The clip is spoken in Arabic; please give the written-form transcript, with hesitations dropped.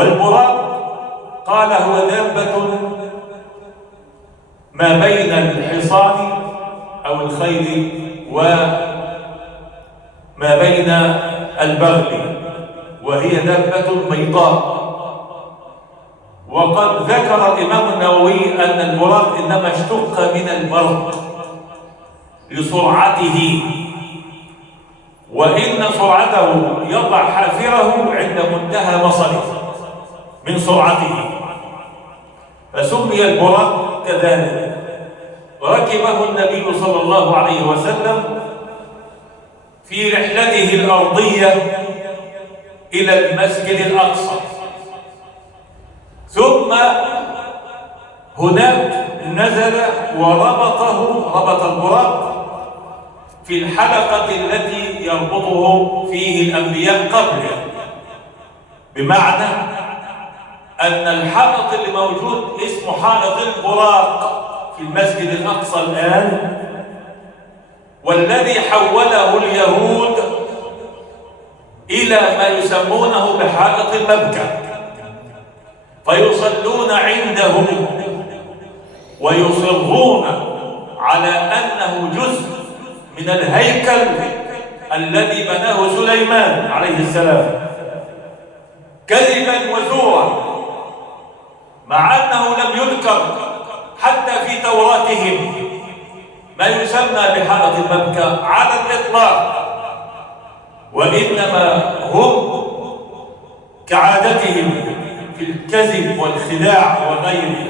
والبراق قال هو دابة ما بين الحصان أو الخيل وما بين البغل، وهي دابة بيضاء. وقد ذكر الإمام النووي أن البراق إنما اشتق من البرق لسرعته، وإن سرعته يضع حافره عند منتهى مصره من سرعته، فسمي البراق كذلك. ركبه النبي صلى الله عليه وسلم في رحلته الأرضية إلى المسجد الأقصى، ثم هناك نزل ربط البراق في الحلقة التي يربطه فيه الأنبياء قبله، بمعنى أن الحائط اللي موجود اسمه حائط البراق في المسجد الأقصى الآن، والذي حوله اليهود إلى ما يسمونه بحائط المبكى، فيصلون عنده ويصرون على أنه جزء من الهيكل الذي بناه سليمان عليه السلام، كذبا وزورا، مع أنه لم يذكر حتى في توراتهم ما يسمى بحائط المبكى على الإطلاق، وإنما هم كعادتهم في الكذب والخداع وغيره